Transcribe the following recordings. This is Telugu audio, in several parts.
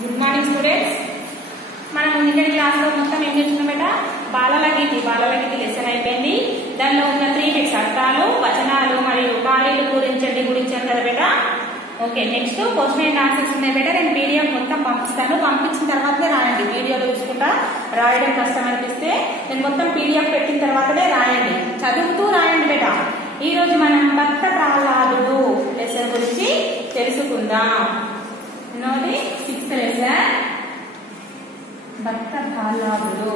Good morning students. మనం నిన్నటి క్లాస్ లో మొత్తం ఏం చేస్తున్నాం బేట? బాలల గీతి లెసన్ అయిపోయింది. దానిలో ఉన్న 3 బిట్స్ అర్థాలు, వచనాలు మరియు ఖాళీలు గురించాను కదా బేట. Okay, next question and answers ఉన్నాయి బేట. నేను పీడిఎఫ్ మొత్తం పంపిస్తాను. పంపించిన తర్వాతనే రాయండి. వీడియోలో చూసుకుంటా రాయడం కష్టం అనిపిస్తే నేను మొత్తం పీడిఎఫ్ పెట్టిన తర్వాతనే రాయండి. చదువుతూ రాయండి బేట. ఈ రోజు మనం భక్త ప్రహ్లాదుడు లెసన్ గురించి తెలుసుకుందాం. నోటి 6th లెసన్ భక్త ప్రహ్లాదుడు.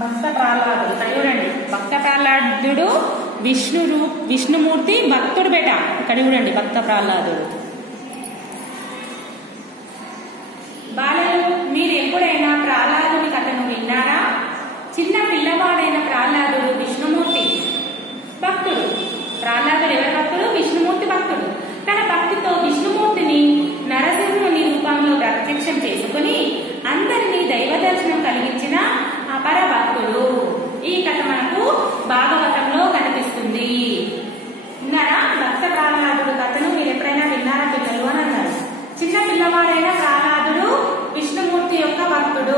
భక్త ప్రహ్లాదుడు ఇక్కడ చూడండి. భక్త ప్రహ్లాదుడు విష్ణుమూర్తి భక్తుడు బేట. ఇక్కడ చూడండి భక్త ప్రహ్లాదుడు. బాలలు, మీరు ఎప్పుడైనా ప్రహ్లాదుని కథను విన్నారా? చిన్న పిల్లవాడైన ప్రహ్లాదుడు విష్ణుమూర్తి భక్తుడు. ప్రహ్లాదుడు ఎవరి భక్తుడు? విష్ణుమూర్తి భక్తుడు. తన భక్తితో విష్ణుమూర్తిని నరసింహుని రూపంలో ప్రత్యక్షం చేసుకుని అందరినీ దైవ దర్శనం కలిగించిన అపర భక్తుడు. ఈ కథ మనకు భాగవతంలో కనిపిస్తుంది. విన్నారా? భక్త ప్రహ్లాదుడు కథను మీరు ఎప్పుడైనా విన్నారా పిల్లలు అని అన్నారు. చిన్న పిల్లవాడైన ప్రహ్లాదుడు విష్ణుమూర్తి యొక్క భక్తుడు.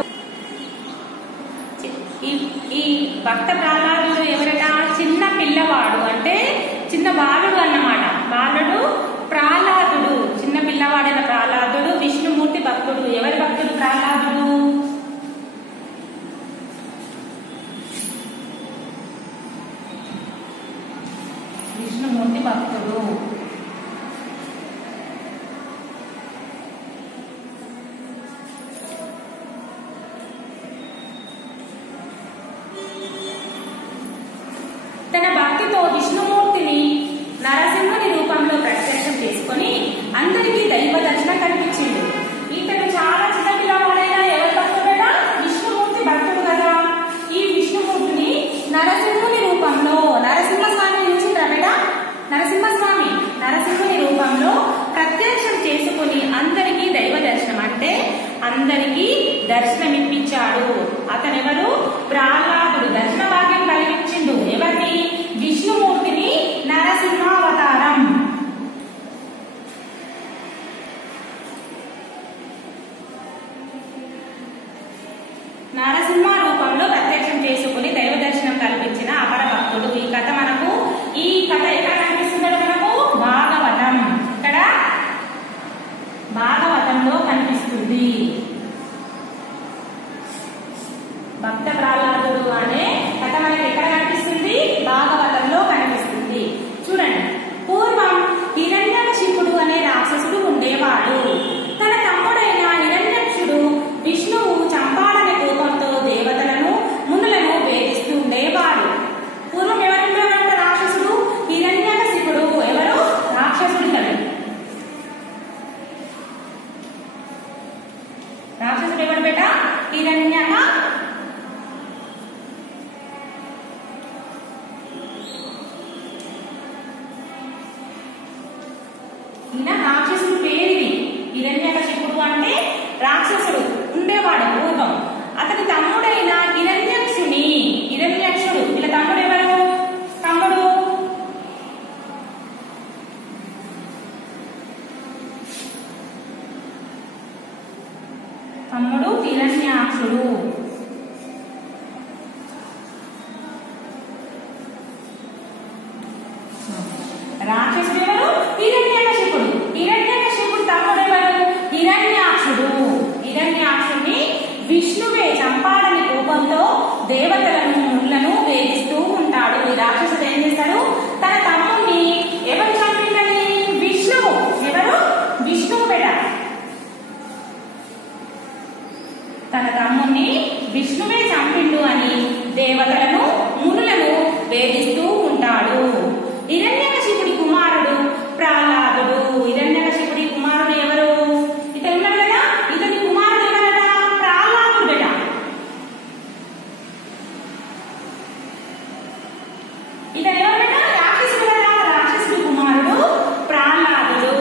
ఈ భక్త ప్రహ్లాదుడు ఎవరట? చిన్న పిల్లవాడు అంటే చిన్న బాలుడు అన్నమాట. బాలుడు ప్రహ్లాదుడు, చిన్న పిల్లవాడైన ప్రహ్లాదుడు విష్ణుమూర్తి భక్తుడు. ఎవరి భక్తుడు ప్రహ్లాదుడు? విష్ణుమూర్తి భక్తుడు. తన భక్తితో విష్ణుమూర్తిని నరసింహుని రూపంలో ప్రత్యక్షం చేసుకుని అందరికీ దైవ దర్శనం కల్పించిండు. ఇతను చాలా చిన్న పిల్లవాడైన ఎవరి భక్తుడైనా విష్ణుమూర్తి భక్తుడు కదా. ఈ విష్ణుమూర్తిని నరసింహుని రూపంలో, నరసింహస్వామి చూసిండ్రా బేట? నరసింహుని రూపంలో ప్రత్యక్షం చేసుకుని అందరికీ దైవ దర్శనం అంటే అందరికీ దర్శనం ఇప్పించాడు. అతనెవరు? ప్రహ్లాదుడు. దర్శన భాగ్యం కలిగించిండు. ఎవరిని? విష్ణుమూర్తిని నరసింహావతారం. నరసింహ రూపంలో ప్రత్యక్షం చేసుకుని దైవ దర్శనం కల్పించిన అపర భక్తుడు. ఈ కథ ఎక్కడ కనిపిస్తుందో మనకు భాగవతం. ఇక్కడ భాగవతంలో కనిపిస్తుంది. భక్త ప్రహ్లాదుడు అనే కథ మనకి ఎక్కడ కనిపిస్తుంది? భాగవతంలో కనిపిస్తుంది. చూడండి, పూర్వం హిరణ్యకశిపుడు అనే రాక్షసుడు ఉండేవాడు. తన తమ్ముడైన హిరణ్యాక్షుడు విష్ణువు చంపాలనే కోపంతో దేవతలను, మునులను వేధిస్తూ ఉండేవాడు. పూర్వం ఎవరుండేవాడు? రాక్షసుడు హిరణ్యకశిపుడు. ఎవరు? రాక్షసుడు. రాక్షసుడు ఎవరు బేట? హిరణ్యక. ఈయన రాక్షసుడు పేరు. హిరణ్యకశిపుడు అంటే రాక్షసుడు ఉండేవాడు పూర్వం. అతని తమ్ముడైన హిరణ్యాక్షుడు. వీళ్ళ తమ్ముడు ఎవరు? తమ్ముడు హిరణ్యాక్షుడు. రాక్షసుడు ఎవరు? హిరణ్యకశిపుడు. హిరణ్యకశిపుడు తమ్ముడు ఎవరు? హిరణ్యాక్షుడిని విష్ణువే చంపాలని కోపంతో దేవతలను, మునులను వేధిస్తూ ఉంటాడు. ఈ రాక్షసుడు ఏం చేస్తాడు? తన తమ్ముడిని ఎవరు చంపిందని? విష్ణువు. ఎవరు? విష్ణువు బేట. తన తమ్ముడిని విష్ణువే చంపిండు అని దేవతలను, మునులను వేధిస్తూ ఉంటాడు. హిరణ్యకశిపుడి కుమారుడు ప్రహ్లాదుడు. హిరణ్యకశిపుడి కుమారుడు ఎవరు? ఇతను ఉన్నాడు కదా. ఇతని కుమారుడు ఎవరట? ప్రహ్లాదుడు బేట. ఇతను ఎవరట? రాక్షసుడు కదా. రాక్షసుడి కుమారుడు ప్రహ్లాదుడు.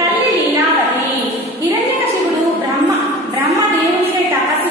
తల్లి లీలావతి. హిరణ్యకశిపుడు బ్రహ్మదేవునిపై తపస్సు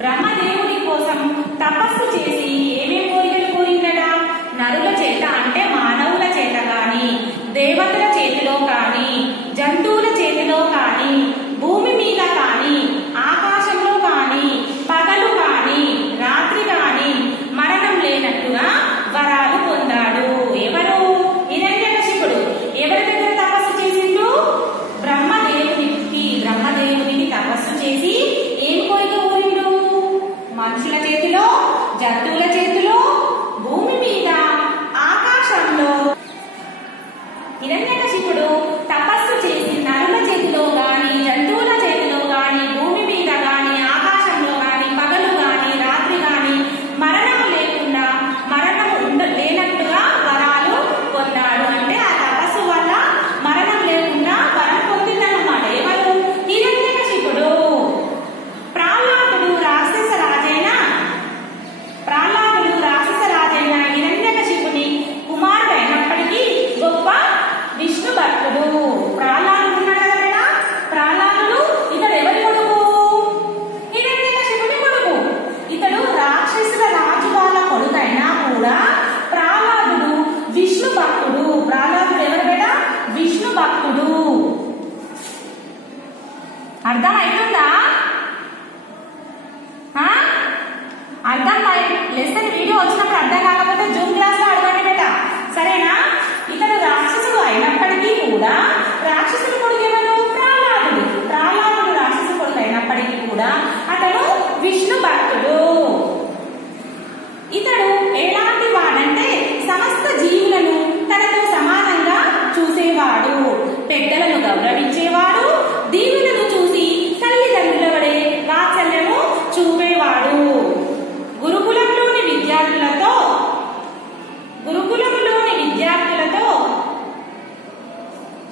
బ్రహ్మదేవుడి కోసం తపస్సు చేసి ఏమేం కోరికలు కోరిందట? నరుల చేత అంటే మానవుల చేత కానీ, దేవతల చేతిలో కానీ, జంతువుల చేతిలో కానీ, భూమి మీద కానీ, ఆకాశంలో కానీ, పగలు కానీ, రాత్రి కానీ మరణం లేనట్టుగా వరాలు పొందాడు. ఎవరు? హిరణ్యకశిపుడు. ఎవరి దగ్గర తపస్సు చేసిండు? బ్రహ్మదేవునికి తపస్సు చేసి ఏం కోరిక కోరిండు? మనుషుల చేతిలో, జంతువుల చేతిలో, భూమి మీద, ఆకాశంలో. హిరణ్యకశిపుడు తపస్సు చేసి నరుల చేతిలో గాని, జంతువుల చేతిలో గాని, భూమి మీద గాని, ఆకాశంలో గాని, పగలు గాని, రాత్రి గాని మరణం లేకుండా, మరణం లేనట్టుగా వరాలు పొందాడు. అంటే ఆ తపస్సు వల్ల మరణం లేకుండా వరం పొందిందన్నమాట. ఎవరు? హిరణ్యకశిపుడు. ప్రహ్లాదుడు రాక్షస రాజైన హిరణ్యకశిపుని కుమారుడు అయినప్పటికీ గొప్ప విష్ణు భక్తుడు. ప్రహ్లాదుడు ఉన్నాడు కదా, ప్రహ్లాదుడు ఇతడు ఎవరి కొడుకు? హిరణ్యకశిపుని కొడుకు. ఇతడు రాక్షసుల రాజు వాళ్ళ కొడుకైనా కూడా ప్రహ్లాదుడు విష్ణు భక్తుడు. ప్రహ్లాదుడు ఎవరు బేట? విష్ణు భక్తుడు. అర్థం అవుతుందా? లెసన్ వీడియో వచ్చినప్పుడు అర్థం కాకపోతే జూమ్ క్లాస్ లో అడగండి బేట, సరేనా? ఇతడు రాక్షసుడు అయినప్పటికీ కూడా, రాక్షసుడు కొడుకు ఎవరు? ప్రహ్లాదుడు రాక్షసు కొడుకు అయినప్పటికీ కూడా అతడు విష్ణు భక్తుడు. ఇతడు ఎలాంటి వాడంటే సమస్త జీవులను తనతో సమానంగా చూసేవాడు, పెద్దలను గౌరవించేవాడు, దీనులను చూసి తల్లిదండ్రుల వలె వాత్సల్యము చూపేవాడు. గురుకులంలోని విద్యార్థులతో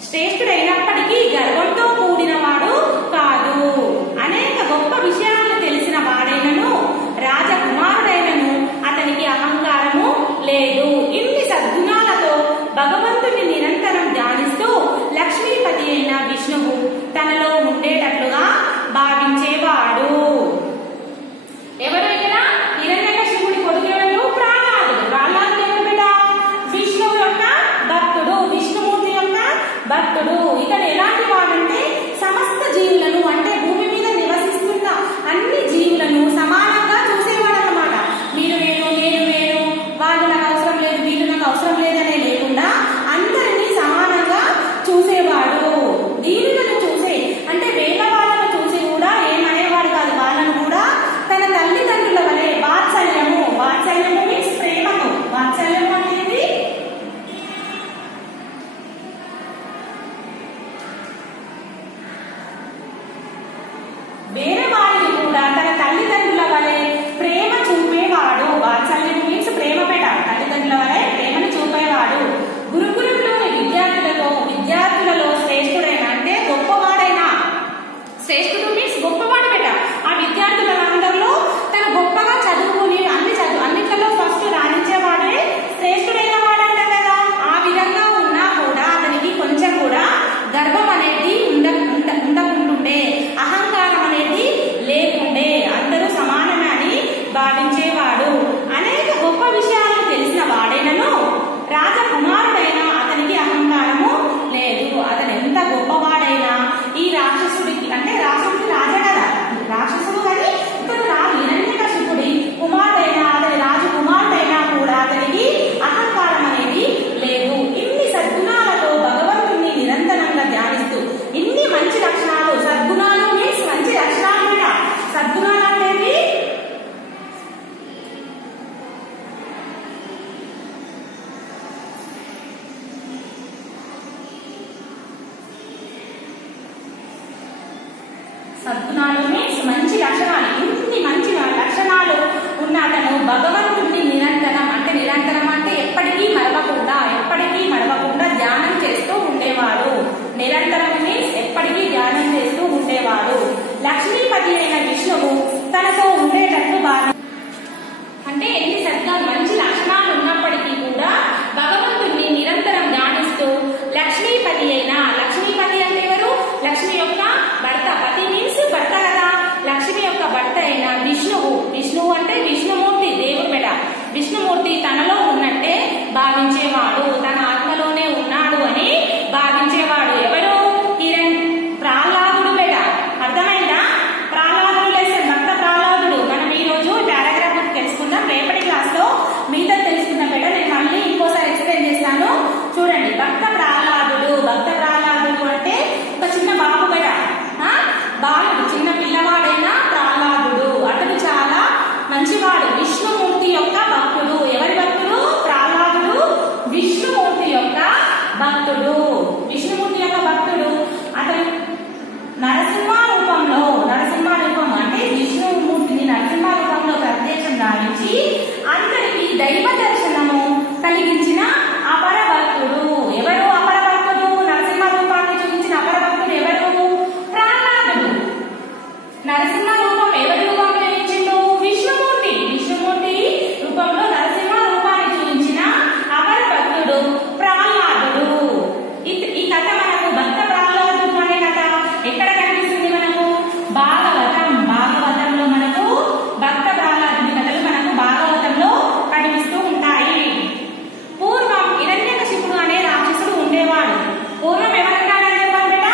శ్రేష్ఠుడైనప్పటికీ గర్వంతో కూడిన వాడు కాదు. అనేక గొప్ప విషయాలను తెలిసిన వాడైనను, రాజకుమారుడైనను అతనికి అహంకారము లేదు. ఇన్ని సద్గుణాలతో భగవంతుని నిరంతరం ధ్యానిస్తూ లక్ష్మీపతి అయిన విష్ణువు తనలో ఉండేటట్లుగా భావించేవాడు. ఎవరు ఇక్కడ? హిరణ్యకశిపుడి కొడుకు ఎవరు? ప్రహ్లాదుడు. ప్రహ్లాదుడు ఎవరు బిడ్డ? విష్ణువు యొక్క భక్తుడు, విష్ణుమూర్తి యొక్క భక్తుడు. ఇతడు ఎలాంటి వాడంటే సమస్త జీవులను అంటే భూమి మీద నివసిస్తున్న అన్ని జీవులను సమానంగా చూసేవాడు అన్నమాట. మీరు వేరు, నేను వేరు, వాళ్ళు నాకు అవసరం లేదు, వీళ్ళు నాకు అవసరం లేదనే లేకుండా అందరినీ సమానంగా చూసేవాడు. దీనులను చూసే అంటే వేల వాళ్ళను చూసి కూడా ఏమనేవాడు కాదు. వాళ్ళను కూడా తన తల్లిదండ్రుల వలె వాత్సల్యము మీన్స్ ప్రేమకు. వాత్సల్యము అనేది వేరే వారిని కూడా తన తల్లిదండ్రుల వలె ప్రేమ చూపేవాడు. వాత్సల్యం మీన్స్ ప్రేమ పెట్ట, తల్లిదండ్రుల వలె ప్రేమను చూపేవాడు. గురుకులంలోని విద్యార్థులలో శ్రేష్ఠుడైన అంటే గొప్పవాడైనా, శ్రేష్ఠుడు మీన్స్ గొప్పవాడు పెట్ట. ఆ విద్యార్థులందరిలో తను గొప్పగా చదువుకుని అన్నిట్లలో ఫస్ట్ రాణించేవాడే శ్రేష్ఠుడైన వాడంట కదా. ఆ విధంగా ఉన్నా కూడా అతనికి కొంచెం కూడా గర్వం అనేది ఉండకుంటుండే, అహంకారం అనేది లేకుండే, అందరూ సమానమే అని భావించేవాడు. అనేక గొప్ప విషయాలను తెలిసిన వాడైనను రాజకుమారుడైనా అతనికి అహంకారము లేదు. అతను ఎంత గొప్పవాడైనా ఈ రాక్షసుడికి అంటే రాక్షసుడి రాజా కదా, రాక్షసుడు కానీ ఇతడు హిరణ్యకశిపుడి కుమారుడైనా, అతని రాజకుమారుడైనా కూడా అతనికి అహంకారం అనేది లేదు. ఇన్ని సద్గుణాలతో భగవంతుని నిరంతరంగా ధ్యానిస్తూ ఇన్ని మంచి లక్షణాలు, సద్గుణాలు మీన్స్ మంచి లక్షణాలు కూడా. సద్గుణాలు అంటే సద్గుణాలు మీన్స్ మంచి లక్షణాలు. ఇన్ని మంచి లక్షణాలు ఉన్న అతను భగవంతుడిని నిరంతరం అంటే ఎప్పటికీ మరవకుండా ధ్యానం చేస్తూ ఉండేవాడు. నిరంతరం మీన్స్ ఎప్పటికీ ధ్యానం చేస్తూ ఉండేవాడు. లక్ష్మీపతి అయిన విష్ణువు తనతో ఉండేటట్టు అంటే ఎన్ని మంచి లక్షణాలు ఉన్నప్పటికీ కూడా భగవంతుడిని నిరంతరం ధ్యానిస్తూ లక్ష్మీపతి అంటే ఎవరు? లక్ష్మి యొక్క భర్త. పతి మీన్స్ భర్త కదా. లక్ష్మి యొక్క భర్త అయిన విష్ణువు విష్ణుమూర్తి తనలో ఉన్నట్టే భావించేవాడు, తన ఆత్మలోనే ఉన్నాడు అని భావించేవాడు. ఎవరు? ప్రహ్లాదుడు బేట. అర్థమైందా? ప్రహ్లాదుడు లెసన్, భక్త ప్రహ్లాదుడు. మనం ఈ రోజు పారాగ్రాఫ్ తెలుసుకుందాం. రేపటి క్లాస్ లో మీతో తెలుసుకున్న బేట నేను మళ్ళీ ఇంకోసారి ఎక్స్ప్లెయిన్ చేస్తాను. చూడండి, భక్త ప్రహ్లాదుడు. భక్త ప్రహ్లాదుడు అంటే ఒక చిన్న బాబు బేట, బాలుడు, చిన్న పిల్లవాడైన ప్రహ్లాదుడు. అతడు చాలా మంచివాడు, విష్ణుమూర్తి యొక్క భక్తుడు. ఎవరి భక్తుడు? ప్రహ్లాదుడు విష్ణుమూర్తి యొక్క భక్తుడు. విష్ణుమూర్తి యొక్క భక్తుడు. అతను నరసింహ రూపం అంటే విష్ణుమూర్తిని నరసింహ రూపంలో ప్రత్యక్షం గావించి అందరికీ దైవ దర్శనము కలిగించిన అపర భక్తుడు. ఎవరు అపర భక్తుడు? నరసింహ రూపాన్ని చూపించిన అపర భక్తుడు ఎవరు? ప్రహ్లాదుడు. నరసింహ రూపం ఎవరి రూపంలో ఇచ్చిండు? విష్ణుమూర్తి రూపంలో నరసింహ రూపాన్ని చూపించిన అపర భక్తుడు ప్రహ్లాదుడు. ఈ కథ మనకు భక్త ప్రహ్లాదుడు అనే కథ ఎక్కడ కనిపిస్తుంది? మనకు భాగవతంలో మనకు భక్త ప్రహ్లాదుడి కథలు మనకు భాగవతంలో కనిపిస్తూ ఉంటాయి. పూర్వం హిరణ్యకశిపుడు అనే రాక్షసుడు ఉండేవాడు. పూర్వం ఎవరన్నాడు బేట?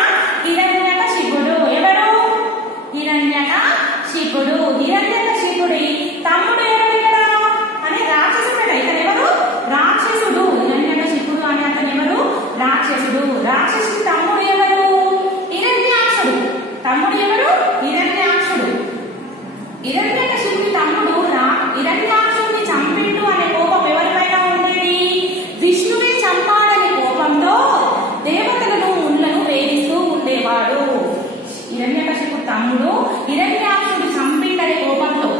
హిరణ్యకశిపుడు. ఎవరు? హిరణ్యకశిపుడి తమ్ముడు ఎవరు ఇక్కడ? అనే రాక్షసుడు. ఇతను ఎవరు? రాక్షసుడు. హిరణ్యకశిపుడు అనే అతను ఎవరు? రాక్షసుడు. రాక్షసుడి తమ్ముడు ఎవరు? హిరణ్యాక్షుడు. హిరణ్యకశిపుడి తమ్ముడు హిరణ్యాక్షుడిని చంపిండు అనే కోపం ఎవరిపైన ఉండేది? విష్ణువే చంపాడనే కోపంతో దేవతలను ముళ్ళను వేధిస్తూ ఉండేవాడు. హిరణ్యకశిపుడి తమ్ముడు హిరణ్యాక్షుడు చంపిండనే కోపంతో.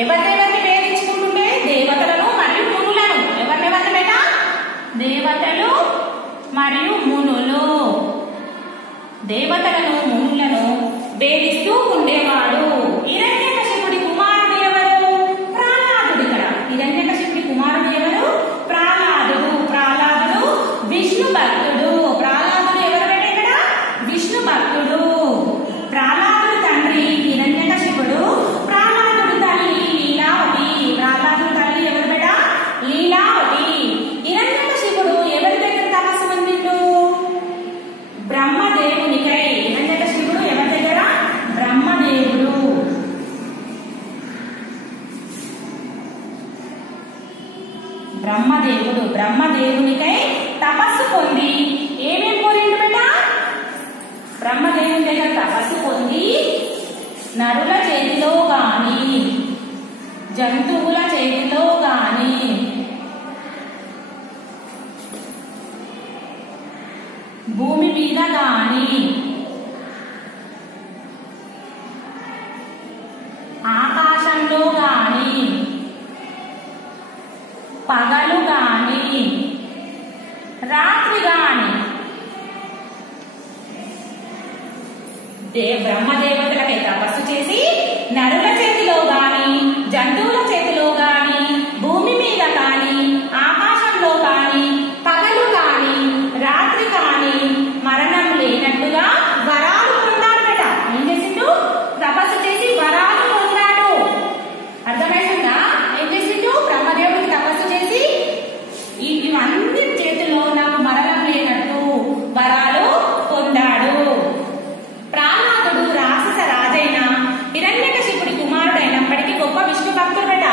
ఎవరిని వేధించుకుంటుంటే దేవతలను మరియు మునులను. ఎవరినెవరిని బేట? దేవతలు మరియు మునులు. దేవతలను మునులను వేధిస్తూ ఉండేవాడు. హిరణ్యకశిపుడి కుమారుడు ఎవరు? ప్రహ్లాదుడు. ఇక్కడ హిరణ్యకశిపుడి కుమారుడు ఎవరు? ప్రహ్లాదుడు. ప్రహ్లాదుడు విష్ణు భక్తుడు. ప్రహ్లాదుడు ఎవరు బేట? ఇక్కడ విష్ణు భక్తుడు. ప్రహ్లాదుడు తండ్రి హిరణ్యకశిపుడు. ప్రహ్లాదుడు తల్లి లీలావతి. ప్రహ్లాదుడు తల్లి ఎవరు బేట? లీలావతి. హిరణ్యకశిపుడు ఎవరి దగ్గర తపస్సు పొందిండు? బ్రహ్మదేవునికై. హిరణ్యకశిపుడు ఎవరి దగ్గర? బ్రహ్మదేవుడు. బ్రహ్మదేవునికై తపస్సు పొంది ఏమేం కోరిండు బేట? బ్రహ్మదేవుని దగ్గర తపస్సు పొంది నరుల చేతిలో గాని జంతువుల చేతిలో గాని భూమి మీద గాని ఆకాశంలో గాని పగలు గాని రాత్రి గాని బ్రహ్మదేవతలకై తపస్సు చేసి నరుల చేతిలో గాని జంతువుల చేతిలో గాని భూమి మీద కాని ఆకాశంలో కాని పగలు కాని రాత్రి కాని మరణం లేనట్టుగా వరాలు పొందాడు బేట. ఏం చేసిండు? తపస్సు చేసి వరాలు పొందాడు. అర్థమైందా? ఏం చేసిండు? బ్రహ్మదేవుడికి తపస్సు చేసి ఇవన్నీ చేతిలో నాకు మరణం లేనట్టు వరాలు పొందాడు. ప్రహ్లాదుడు రాక్షస రాజైన హిరణ్యకశిపుడి కుమారుడైనప్పటికీ గొప్ప విష్ణు భక్తుడు బేట.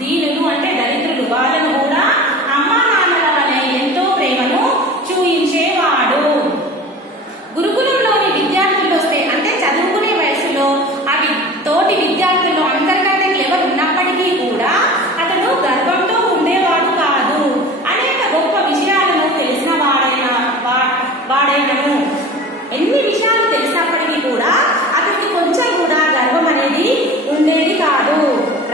దీనులు అంటే దరిద్రులు, వాళ్ళను కూడా అమ్మా నాన్నల వలె ఎంతో ప్రేమను చూయించేవాడు. గురుకులంలోని విద్యార్థులు వస్తే అంటే చదువుకునే వయసులో అవి తోటి విద్యార్థుల్లో అందరికంటే క్లెవర్ ఉన్నప్పటికీ కూడా అతడు గర్వంతో ఉండేవాడు కాదు. అనేక గొప్ప విషయాలను తెలిసిన వాడైనను ఎన్ని విషయాలు తెలిసినప్పటికీ కూడా అతనికి కొంచెం కూడా గర్వం అనేది ఉండేది కాదు.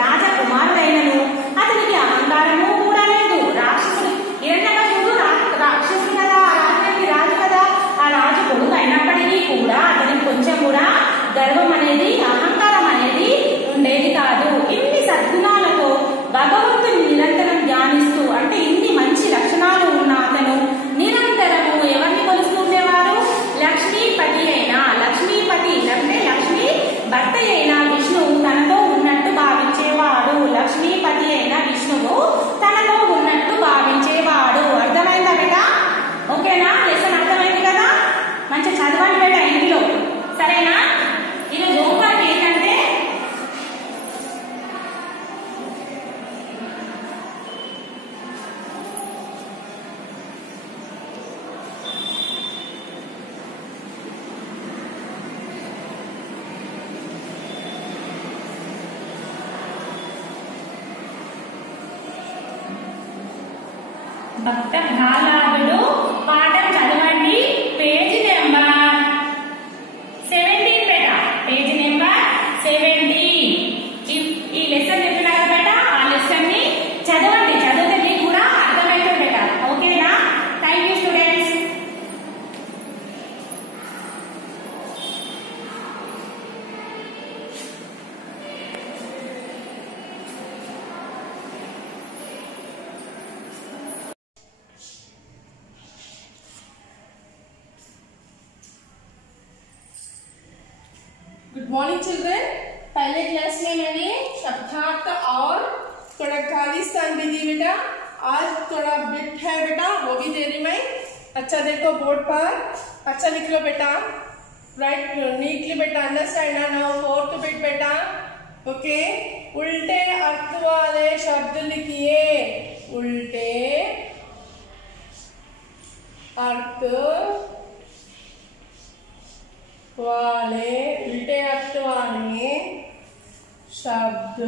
రాజకుమారుడైనను అతనికి అహంకారము కూడా లేదు. రాక్షసుడు హిరణ్యకశిపుడు రాక్షసుడు కదా, ఆ రాజ్యానికి రాజు కదా, ఆ రాజు కొడుకు అయినప్పటికీ కూడా అతనికి కొంచెం కూడా గర్వం అనేది అహంకారం అనేది ఉండేది కాదు. ఇన్ని సద్గుణాలతో భగవంతుని నిరంతరం ధ్యానిస్తూ అంటే ఇన్ని మంచి లక్షణాలు ఉన్న అతను నిరంతరము ఎవరిని కొలుస్తూ ఉండేవారు? లక్ష్మీపతి అయిన లక్ష్మీపతి అంటే లక్ష్మీ భర్త అయిన విష్ణువు తనతో ఉన్నట్టు భావించేవాడు. లక్ష్మీపతి అయిన విష్ణువు తనతో ఉన్నట్టు భావించేవాడు. అర్థమైందా బేట? ఓకేనా? లెసన్ అర్థమైంది కదా? మంచిగా చదవండి బేట ఇంటిలో, సరేనా? ఈరోజు హోంవర్క్ ఏంటంటే భక్త ప్రహ్లాదుడు పాఠం చదవండి. పేజీ నెంబర్ 17 బేట, పేజీ నెంబర్ 17. ఈ లెసన్ చెప్పినా కదా బేట, ఆ లెసన్ ని చదవండి. చదివితే మీకు కూడా అర్థమవుతుంది బేట. ఓకేనా? Thank you students. Good morning children. पहले क्लास में मैंने शब्दार्थ और थोड़ा खाली स्थान भी दी बेटा। आज थोड़ा बिट है बेटा, वो भी दे रही मैं। अच्छा देखो बोर्ड पर, अच्छा लिख लो बेटा, राइट नीटली बेटा, अंडरस्टैंड नाउ। फोर्थ बिट बेटा, ओके। उल्टे अर्थ वाले शब्द लिखिए। उल्टे अर्थ वाले, उल्टे अर्थ वाले शब्द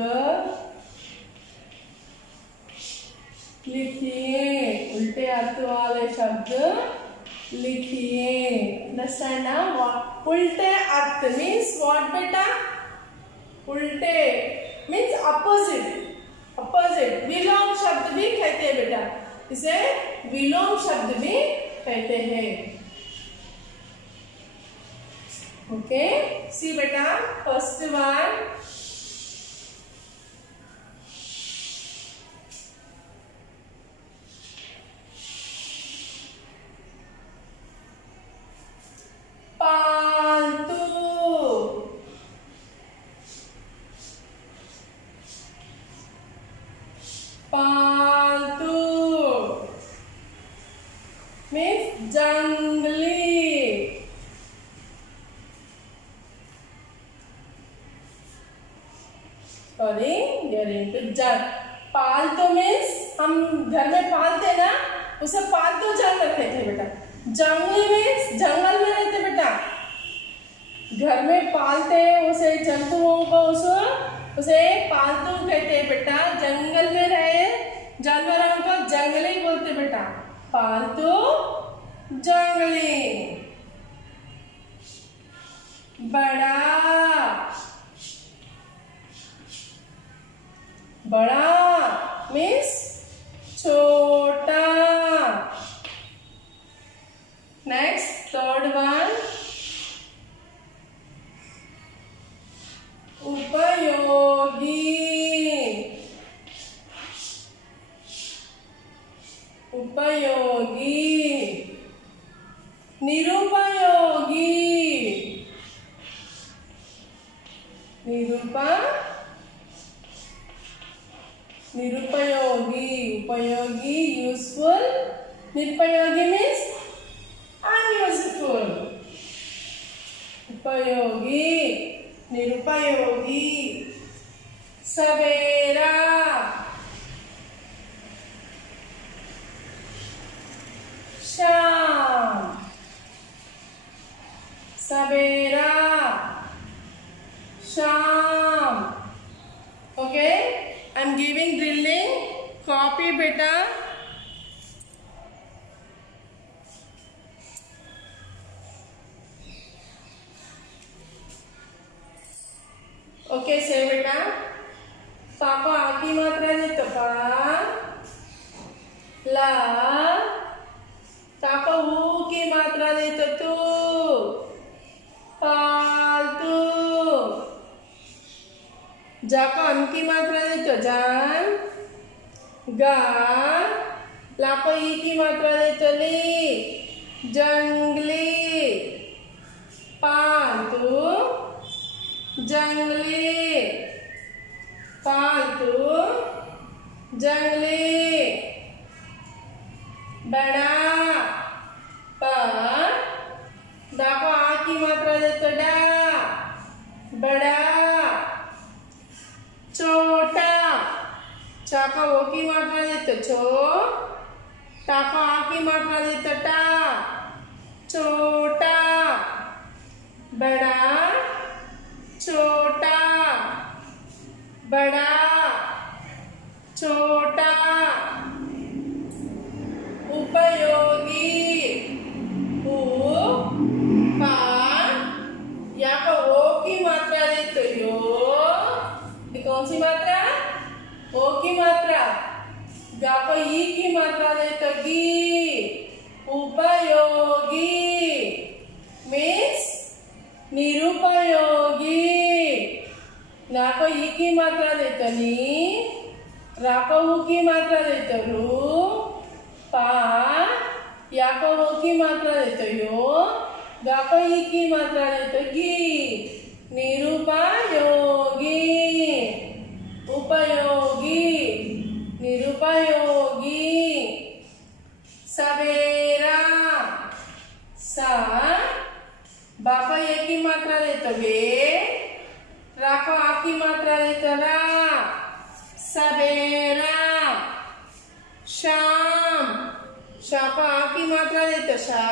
लिखिए। उल्टे अर्थ वाले शब्द लिखिए। अंडरस्टैंड ना? उल्टे अर्थ मीन्स व्हाट बेटा? उल्टे मीन्स अपोजिट, अपोजिट। विलोम शब्द भी कहते हैं बेटा, इसे विलोम शब्द भी कहते हैं। ओके, सी बेटा, फर्स्ट वन पालतू। पालतू मीन्स जंगली। सॉरी, पालतू मीन्स हम घर में पालते ना, उसे पालतू जानवर कहते हैं बेटा। जंगली मीन्स जंगल में रहते बेटा। घर में पालते उसे जंतुओं को उसे पालतू कहते हैं बेटा। जंगल में रहे जानवरों को जंगली बोलते बेटा। पालतू जंगली। बड़ा, बड़ा मीन्स छोटा। नेक्स्ट थर्ड वन उपयोगी। उपयोगी, निरुपयोगी। निरुपयोगी, उपयोगी यूजफुल, निरुपयोगी मीन्स अनयूजफुल। उपयोगी, निरुपयोगी। सवेरा, सवेरा, शाम। Okay, I am giving drilling, copy बेटा। ओके से बेटा, पाको आ की मात्रा देतो पा, ला, ताको ऊ की मात्रा देतो तू, पालतू। जाको अन की मात्रा देतो जान, गा, लाको ई की मात्रा देतो ली, जंगली। पालतू, जंगली, पालतू, जंगली। बड़ा, पा, डा को आ की मात्रा देतो डा, बड़ा। छोटा, चा को ओ की मात्रा देतो छो, टा को आ की मात्रा देतो टा, छोटा। बड़ा, छोटा, बड़ा, छोटा। उपयोगी, उ, पा, या को ओ की मात्रा देतो यो, ये कौन सी मात्रा? ओ की मात्रा। गा को ई की मात्रा देतो गी, उपयोगी मीन्स निरुपयोगी। ना को ई की मात्रा देतो नी, रा को ऊ की मात्रा देतो रू, पा, या को ओ की मात्रा देतो यो, गा को ई की मात्रा देतो गी, निरुपयोगी। उपयोगी, निरुपयोगी। सवेरा, सा, बा को ए की मात्रा देतो बे, रा को आ की मात्रा देतो रा, सवेरा। शाम, शा को आ की मात्रा देतो शा,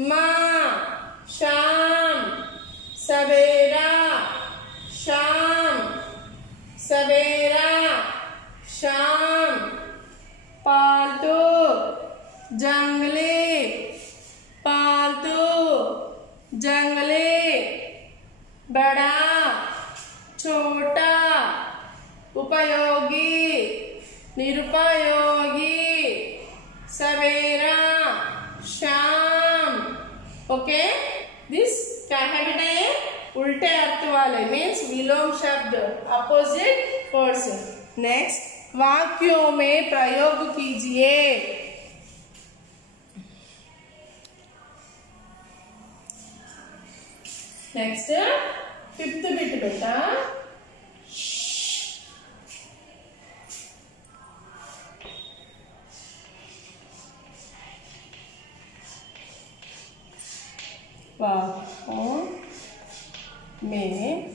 मा, शाम। सवेरा, शाम, सवेरा, शाम। पालतू, जंगली, पालतू, जंगली। बड़ा, छोटा। उपयोगी, निरुपयोगी। सवेरा, शाम। ओके, दिस क्या है बेटा? ये उल्टे अर्थ वाले मीन्स विलोम शब्द, अपोजिट पर्सन। नेक्स्ट, वाक्यों में प्रयोग कीजिए। नेक्स्ट, फिफ्थ बिट बेटा। वाक्यों में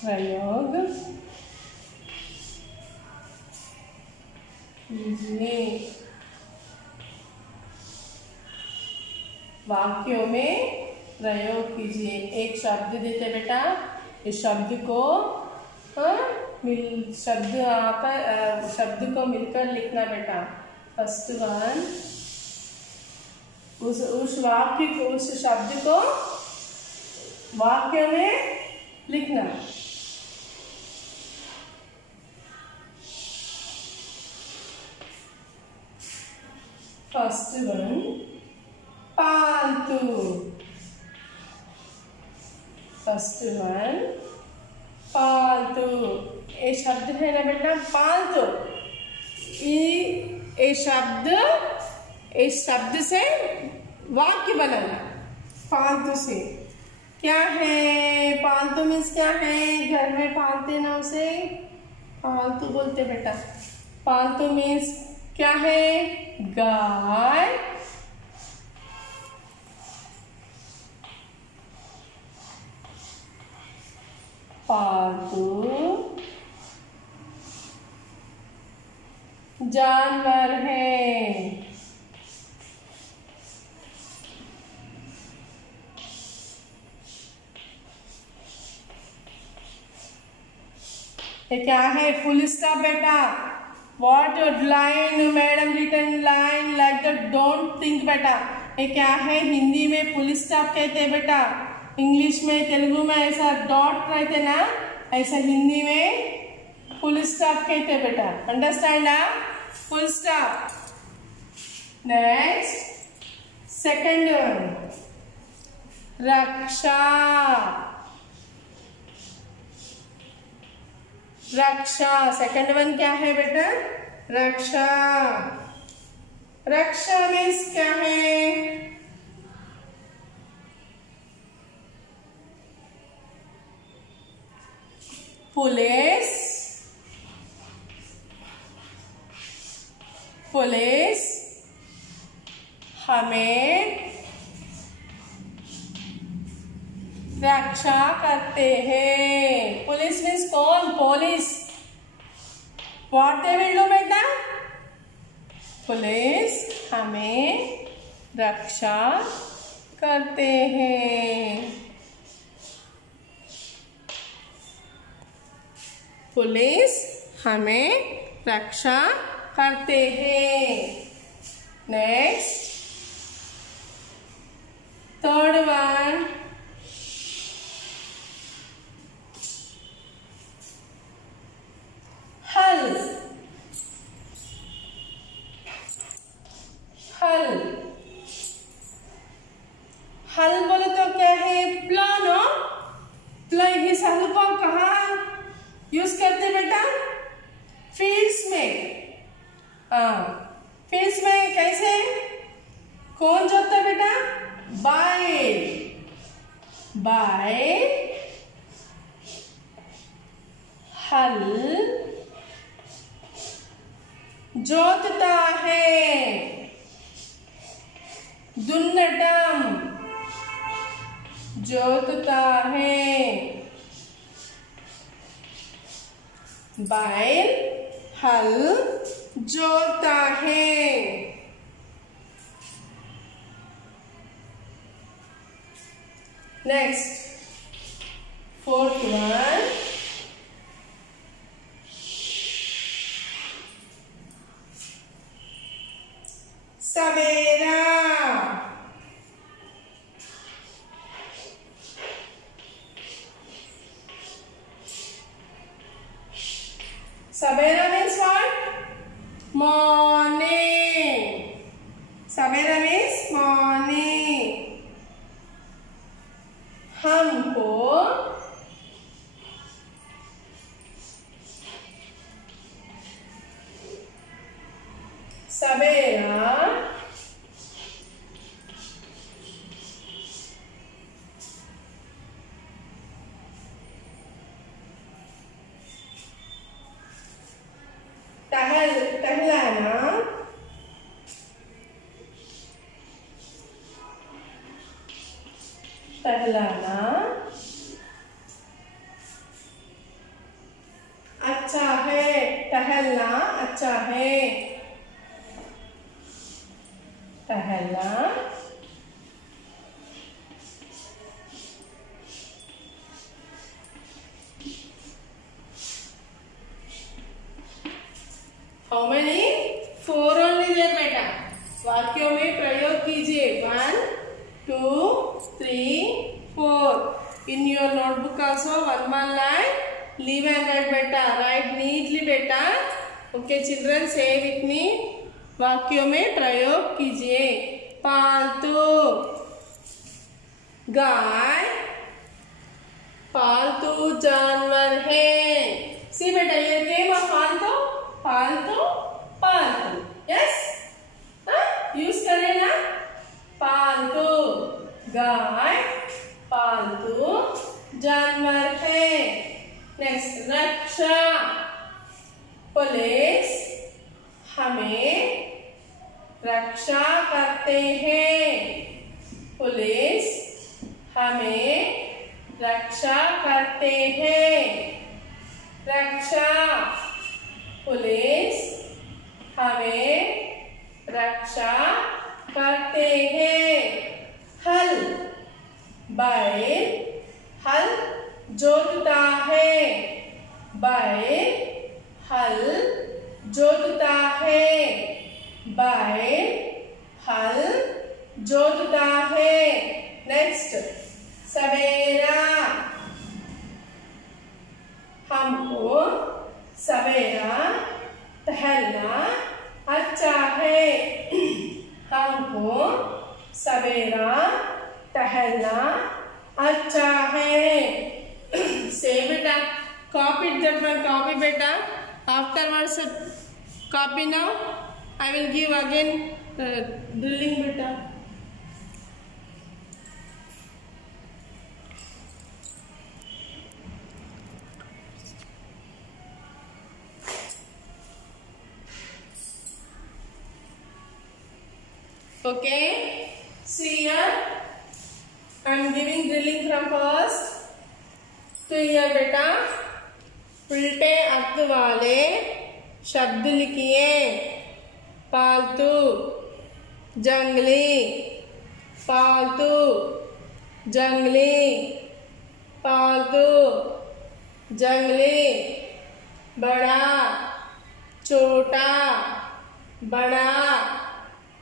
प्रयोग कीजिए। वाक्यों में प्रयोग कीजिए। एक शब्द देते बेटा, इस शब्द को शब्द आकर शब्द को मिलकर लिखना बेटा। फर्स्ट वन, उस वाक्य को, उस शब्द को वाक्य में लिखना। फर्स्ट वन, पालतू। फर्स्ट वन, पालतू। ये शब्द है ना बेटा पालतू। ये शब्द, इस शब्द से वाक्य बनाना। पालतू से क्या है? पालतू मीन्स क्या है? घर में पालते ना उसे पालतू बोलते बेटा। पालतू मीन्स क्या है? गाय, पालतू जानवर हैं। ये क्या है? फुल स्टॉप बेटा। What line madam return line like that, don't think बेटा। ये क्या है? हिंदी में फुल स्टॉप कहते हैं बेटा, इंग्लिश में तेलुगु में ऐसा डॉट रहते ना, ऐसा हिंदी में फुल स्टॉप कहते हैं बेटा। Understand? Full stop. Next second one, Raksha. Raksha second one क्या है बेटा? रक्षा। रक्षा मीन्स क्या है? पुलिस। पुलिस हमें रक्षा करते हैं। पुलिस मीन्स कौन? Police. What they will do बेटा? पुलिस हमें रक्षा करते हैं। पुलिस हमें रक्षा करते हैं। नेक्स्ट थर्ड वन, हल। हल। हल बोले तो क्या है? प्लो नो? प्लो इस हल को कहाँ यूज करते बेटा? फील्ड्स में। फील्ड्स में कैसे? कौन जोतता बेटा? बैल। बैल हल जोतता है। दुन्नटम जोतता है। बैल हल जोतता है। Next fourth one, Savera. Savera means what? Morning. Savera means morning. हमको सवेरा टहलाना टहलाना अच्छा है। टहलना अच्छा है। टहलना हाउ मेनी? 4 ओनली देयर बेटा। वाक्यों में प्रयोग कीजिए। 1 2 3 4। In your notebook also one more line. Leave and write बेटा। Write neatly बेटा। ओके चिल्ड्रन, से विथ मी। वाक्यों में प्रयोग कीजिए। पालतू गाय पालतू जानवर है। सी बेटा, ये नेम ऑफ पालतू पालतू पालतू। यस, यूज करें ना। पालतू गाय पालतू जानवर है। नेक्स्ट रक्षा। पुलिस हमें रक्षा करते हैं। पुलिस हमें रक्षा करते हैं। रक्षा पुलिस रक्षा करते हैं। हल, बैल हल जोतता है। बैल हल जोतता है। बैल हल जोतता है। नेक्स्ट, सवेरा, हमको सवेरा टहलना अच्छा है। हमको सवेरा टहलना अच्छा है। से बेटा copy that one, copy beta. Afterwards copy now. I will give again drilling beta. Okay, see here I am giving drilling from first to here beta. उल्टे अर्थ वाले शब्द लिखिए। पालतू, जंगली, पालतू, जंगली, पालतू, जंगली, बड़ा, छोटा, बड़ा,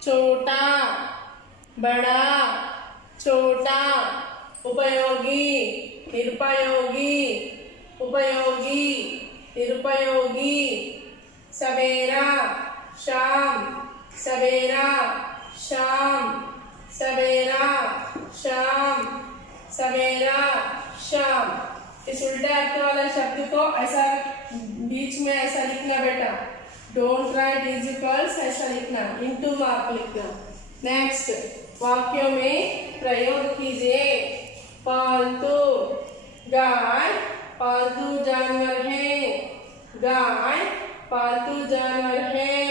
छोटा, बड़ा, छोटा, उपयोगी, निरुपयोगी, उपयोगी, निरुपयोगी, सवेरा, शाम, सवेरा, शाम, सवेरा, शाम, सवेरा, शाम। इस उल्टे अर्थ वाला शब्द को ऐसा बीच में ऐसा लिखना बेटा। डोंट राइट इज इक्वल्स, ऐसा लिखना, इनटू मार्क लिखना। नेक्स्ट, वाक्यों में प्रयोग कीजिए। पालतू, गाय पालतू जानवर है। गाय पालतू जानवर है।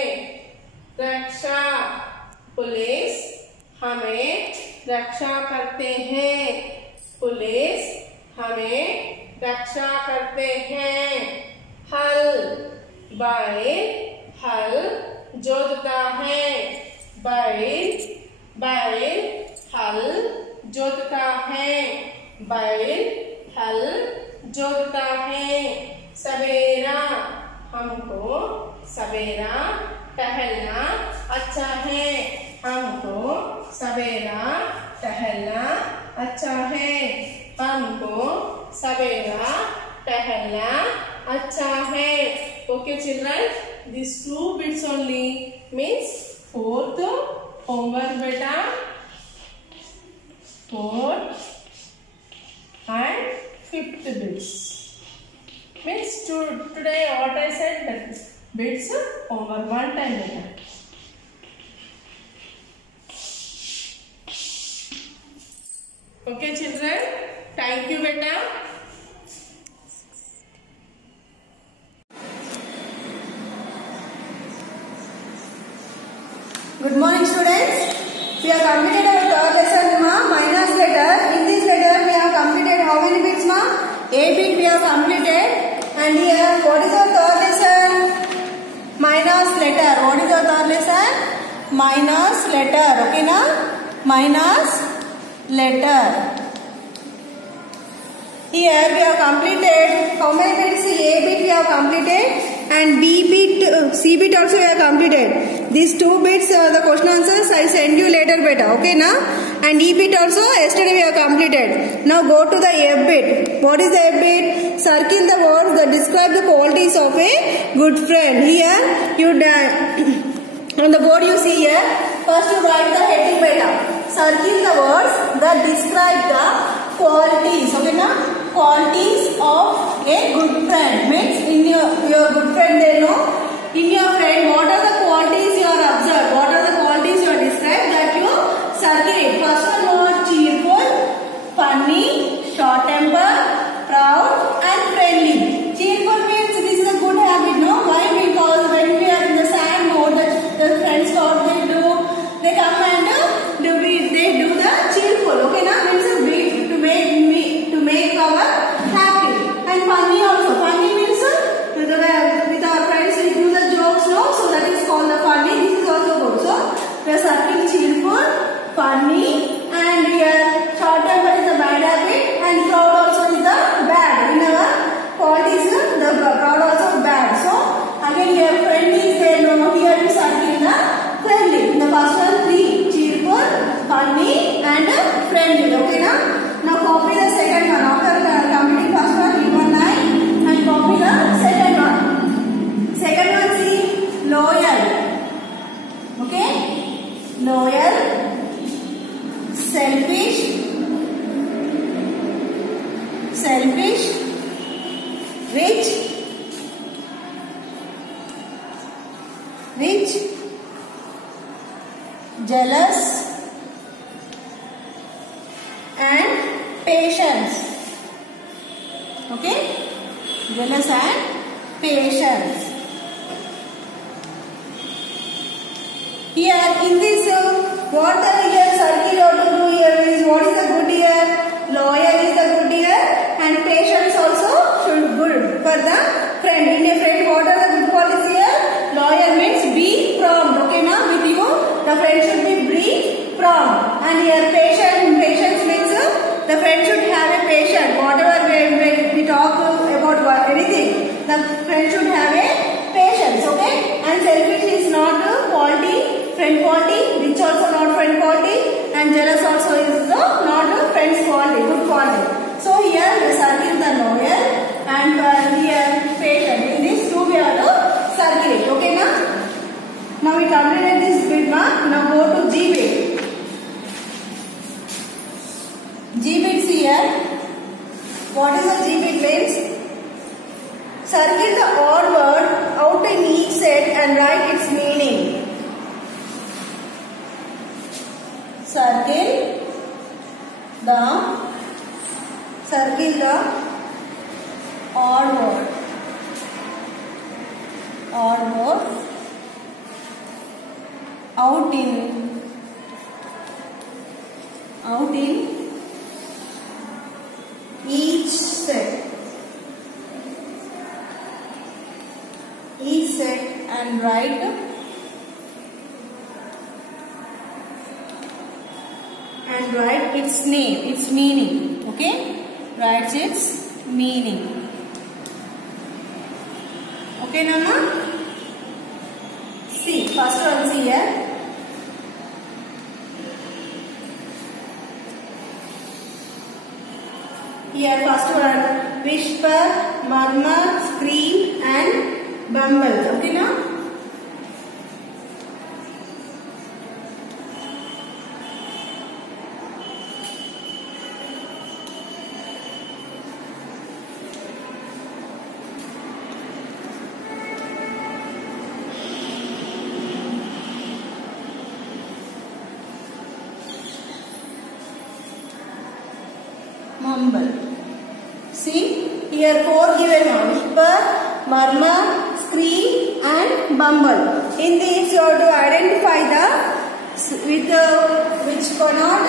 रक्षा, पुलिस हमें रक्षा करते हैं। पुलिस हमें रक्षा करते हैं। हल, बैल हल जोतता है। बैल बैल हल जोतता है। बैल हल जोतता है। सवेरा, हमको सवेरा टहलना अच्छा है। हमको सवेरा टहलना अच्छा है। हमको सवेरा टहलना अच्छा है। Okay children, these two bits only means fourth homework beta, fourth and fifth bits. Means today what I said, that bits homework one time beta. Okay children, thank you beta. Good morning students. We have completed our third lesson ma, minus letter. In this letter we have completed how many bits ma? 8 bit we have completed. And here what is our third lesson? Minus letter. What is our third lesson? Minus letter. Okay na? Minus letter. Here we have completed how many bits? A bit we have completed and B bit, C bit also we have completed. These two bits, the question answers I send you later beta, okay na? And E bit also yesterday we have completed. Now go to the F bit. What is the F bit? Circle the words that describe the qualities of a good friend. Here you on the board you see here. First you write the heading beta. Circle the words that describe the qualities, okay na? Qualities of a good friend. Means in your good friend they know. In your friend, what are the qualities you are observed? What are the qualities you are described that you circle it? First one was cheerful, funny, short temper, proud and friendly. Cheerful means this is a good habit, no? Why? Because when we are in the sad mode, the friends what they do, they come and they do the cheerful, okay na? Means a bit to make our happy. And funny also. Funny means with our friends we do the jokes, no? So that is called the funny. jealous and patience. Okay, jealous and patience. Here in this what the here circle or to do here is what is the good here? Loyal is the good here and patience also should good for the friend. In a friend what are the good qualities here? Loyal means be prompt. Okay na, with you the friend should be prompt. And here patience means the friend should have a patience. Whatever we talk about anything, the friend should have a patience. Okay, and selfish is not quality, friend quality. Rich also not friend quality, and jealous also is not friend's quality, good quality. So here we circle the loyal and here patient. In these two we are to circle it. Okay na? Now we completed this bit na. Now go to G bit. G bits here. What is the G bit means? Circle the odd word out in each set and write its meaning. Circle the odd word out in each set and write its name, its meaning. Okay, writes its meaning. Okay Nana, see first one, see here. Here first one, whisper, murmur, scream and bumble. Okay na? Mumble. See here 4 given one: whisper, murmur, scream and bumble. In these you have to identify the which cannot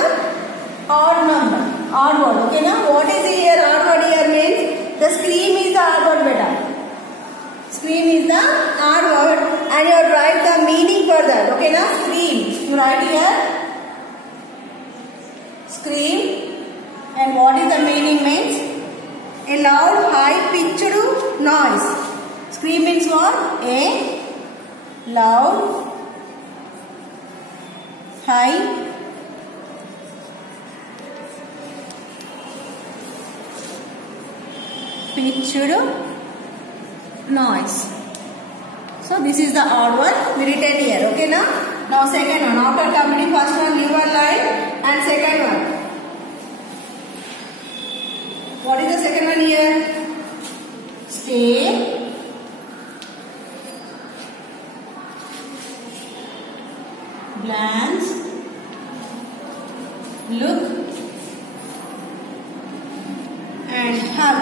odd number, odd word. Okay na? What is here odd word here means the scream is the odd word beta. Scream is the odd word and you have to write the meaning for that. Okay na? Scream. You write here scream. And what is the meaning means? A loud, high-pitched noise. Scream means what? A loud, high-pitched noise. So this is the odd word we written here. Okay na? Now second one. After completing first one, leave one line and second one. What is the second one here? Stay, glance, look and hug.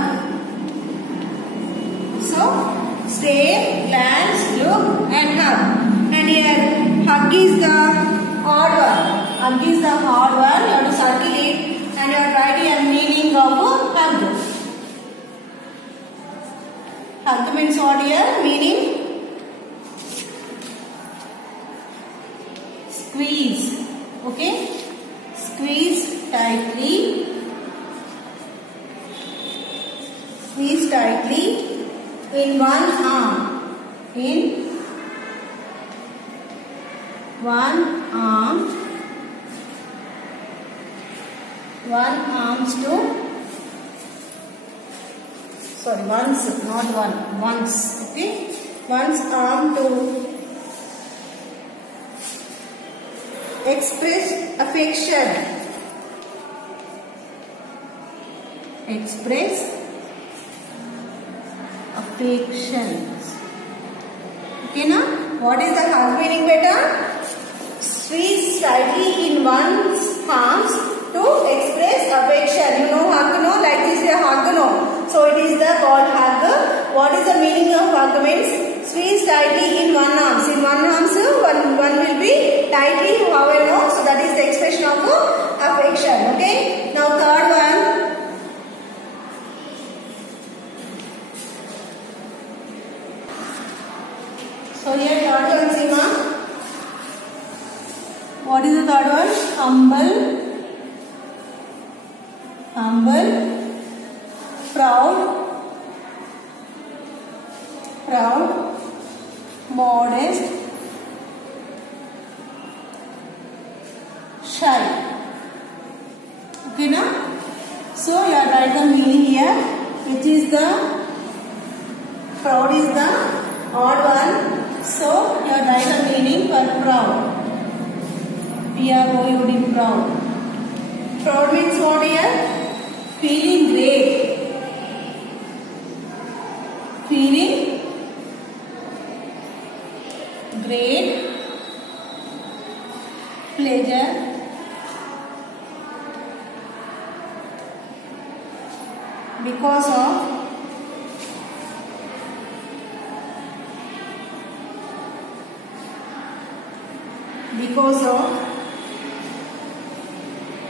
So stay, glance, look and hug. And here hug is the odd one. Hug is the odd one. You have to circle it and you are writing a meaning of hug. Hug means what here? Meaning squeeze. Okay? Squeeze tightly. Squeeze tightly in one arm. In one arm. One arms to, sorry, once, not one, once, okay? One's arm to express affection. Express affections. Okay na? What is the hug meaning beta? squeeze tightly in one's arms to express affection. You know hug, no? Like this is a hug, no? So it is the called hug. What is the meaning of hug? Means squeeze tightly in one arms. In one arms, one will be tightly, however, no? So that is the expression of affection. Okay. Now third one. So here third one, Seema. What is the third one? Humble, proud, modest, shy. Okay, now? So you have write the meaning here, which is the proud is the odd one. So you have write the meaning for proud. P-R-O-U-D, proud. Proud means what here? Feeling great. Feeling great, pleasure, because of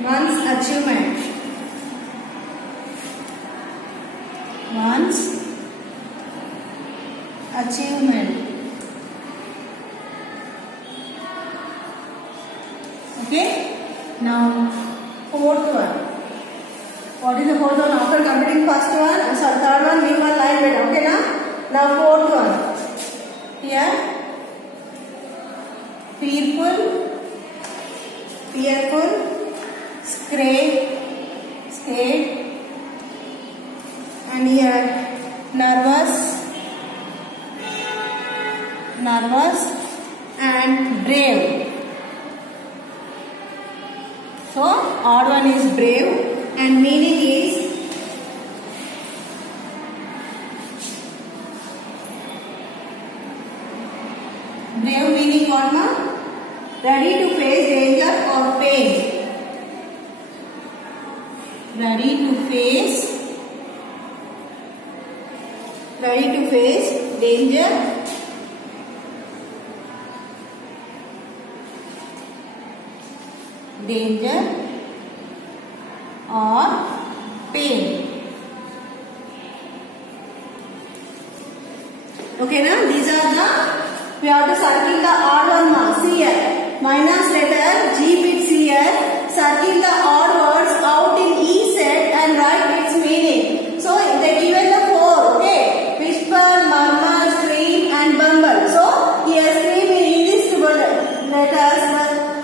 one's achievement. Okay. Now fourth one. What is the fourth one? After completing first one, sorry, third one, leave one line better. Okay, now fourth one. Here, fearful, scared, and here nervous and brave. So odd one is brave, and meaning is brave meaning what, ma? Ready to face danger or pain. Ready to face danger or pain. Okay, now these are the, we have to circle the odd one marks here. Minus letter G bits here. Circle the odd words out in each set and write its meaning. So they given the four. Okay, whisper, murmur, scream, and bumble. So here scream in English letters.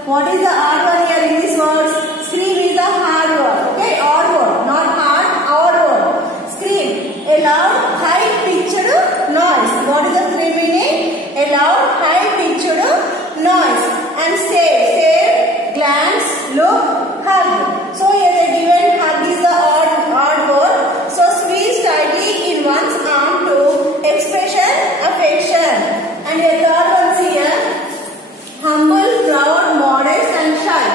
What is the odd one here in these words? Scream is the hard word. Okay, odd word, not hard, odd word. Scream, a loud, high-pitched noise. What is the scream meaning? A loud, high-pitched noise. And stare, glance, look, hug. So here the given hug is the odd word. So squeeze tightly in one's arm to expression affection. And the third one here, humble, proud, modest, and shy.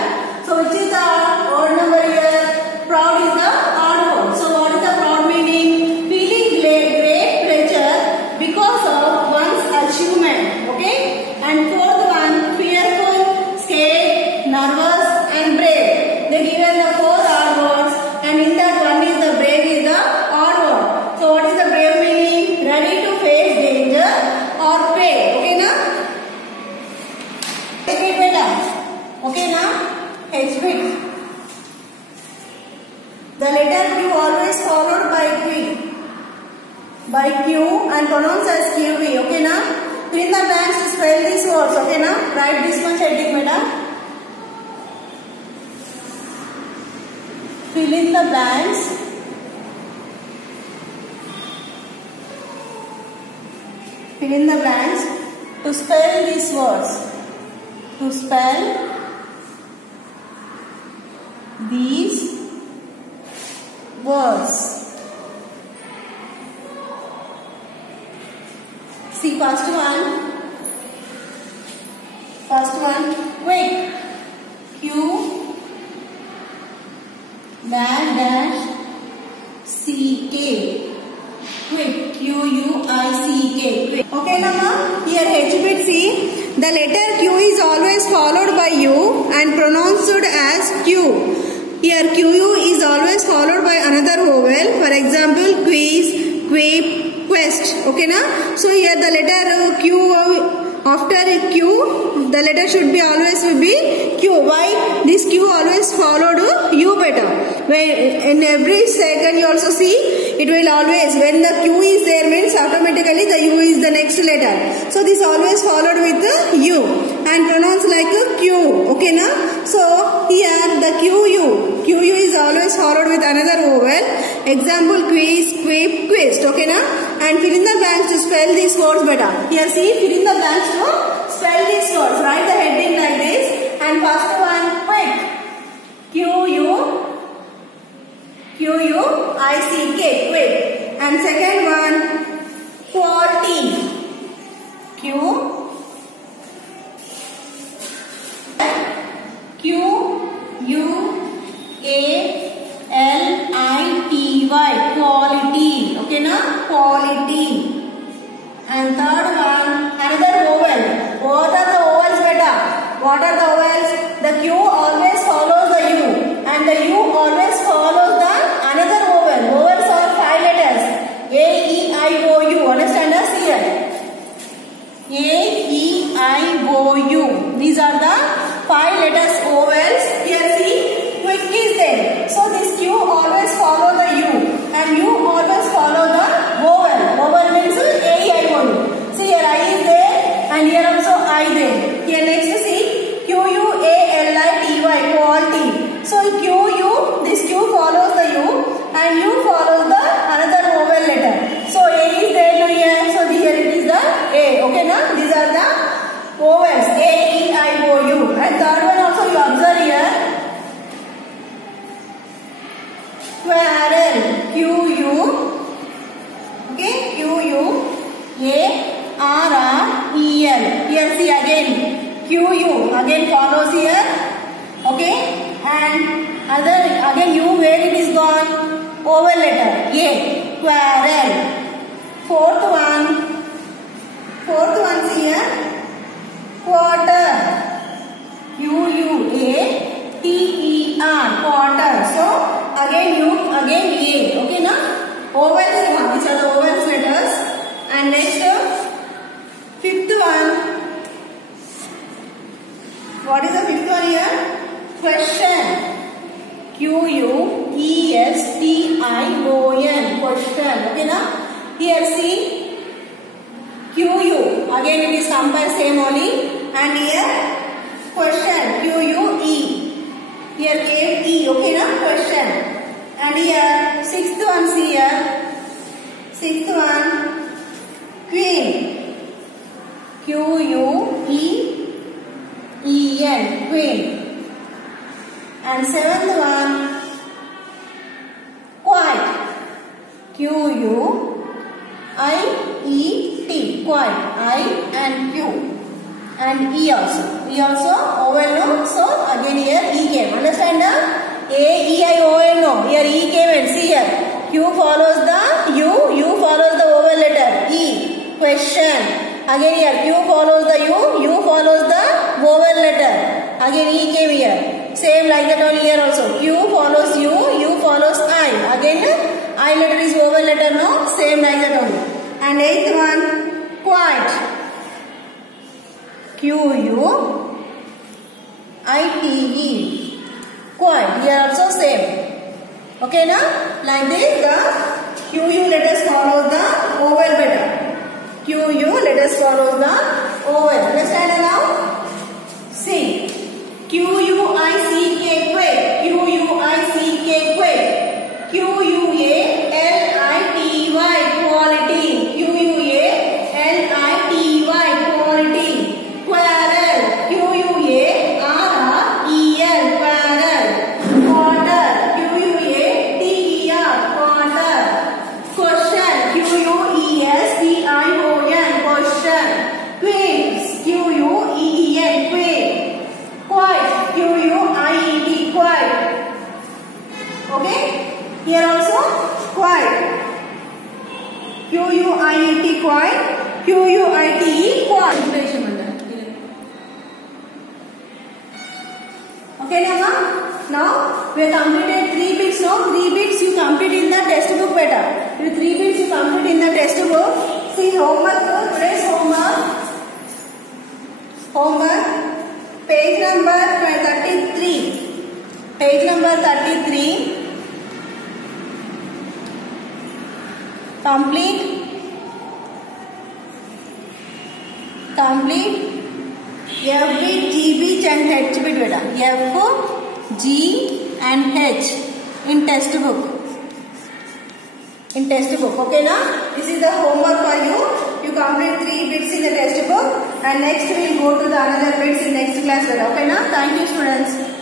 So which is the odd number here? Proud is the odd word. So what is the proud meaning? Feeling great pleasure because of one's achievement. Okay. And fourth one, fearful, scared, nervous, and brave. They given the four odd words, and in that one is the brave is the odd word. So what is the brave meaning? Ready to face danger or pain. Okay, now? Okay, now? H bit. The letter Q always followed by Q and pronounced as QV. Okay, now? Fill in the blanks to spell these words. Okay, now? Write this much heading, madam. Fill in the blanks. Fill in the blanks to spell these words. To spell these words. See, first one. quick. Q dash dash C K. Quick. Q-U-I-C-K. Quick. Okay, Nama. Here H bit C. The letter Q is always followed by U and pronounced as Q. Here QU is always followed by another vowel. For example, quiz, quip, quest. Okay, na? So here the letter Q, after Q, the letter should be always be Q. Why? This Q always followed U better. When in every second you also see, it will always, when the Q is there means automatically the U is the next letter. So this always followed with the U and pronounced like a Q. Okay, na? So here the QU is always followed with another vowel. Example, quiz, quip, quest. Okay, na? And fill in the blanks to spell these words better. Here see, fill in the blanks to spell these words. Write the heading like this. And first one, quick. Q-U-I-C-K, quick. And second one, quality. Q-U-A-L-I-T-Y, quality. Okay, na? Quality. And third one, another vowel. What are the vowels, beta? What are the vowels? The Q always follows the U, and the U always follows the another vowel. Vowels are 5 letters. A-E-I-O-U. Understand us here? A-E-I-O-U. These are the 5 letters vowels. Here see, quick is there. So this Q always follow the U, and U always follow the vowel. Vowel means A-E-I-O-U. See here I is there, and here also I there. Here next see, Q-U-A-L-I-T-Y, quality. So Q-U, this Q follows the U, and U follows the another vowel letter. So A is there here, so here it is the A. Okay, now these are the vowels, A-E-I-O-U. And third one also you observe here, quarrel, Q-U, okay, Q-U-A-R-R-E-L. Here see again, Q-U again follows here, okay, and again U where it is gone, vowel letter, A, quarrel. Fourth one see here, quarter, Q-U-A-T-E-R, quarter. So again U, again A, okay na? Vowels, these are the vowels letters. And next, fifth one. What is the fifth one here? Question. Q-U-E-S-T-I-O-N. Question. Okay, na? Here see, Q-U. Again it is combined same only. And here, question. Q-U-E. Here came E. Okay, na? Question. And here, sixth one see here. Sixth one, queen. Q-U-E-E-N, queen. And seventh one, quiet. Q-U-I-E-T, quiet. I and Q. And E also. E also vowel no. So again here E came. Understand the A-E-I-O-N no. Here E came and see here. Q follows the U. U follows the vowel letter E. Question. Again here Q follows the U. U follows the vowel letter. Again E came here. Same like that only here also. Q follows U. U follows I. Again I letter is vowel letter no. Same like that only. And eighth one, quiet. Q-U-I-T-E. Quiet. Here also same. Okay na? Like this the Q-U letters follow the vowel better. Q-U letters follow the vowel. Understand now? See. Q-U-I-C-K, quick. Q-U-I-C-K, quick. Q-U-A-L-I-T-Y, quality. Q-U-A-L-I-T-Y, quality. Quarrel. Q-U-A-R-R-E-L, quarrel. Quarter. Q-U-A-T-E-R, quarter. Question. Q-U-E-S-T-I-O-N, question. Queen. Q-U-E-E-N, queen. Here also quiet. Q-U-I-E-T quiet. Q-U-I-T-E quiet. Okay, now we have completed 3 bits. Now 3 bits you complete in the textbook better. The 3 bits you complete in the textbook. See homework. Today's homework. Page number 33. Page number 33. Complete F bit, G bit and H bit beta. F, G and H in textbook. Okay na? This is the homework for you. You complete 3 bits in the textbook and next we will go to the another bits in next class beta. Okay na? Thank you students.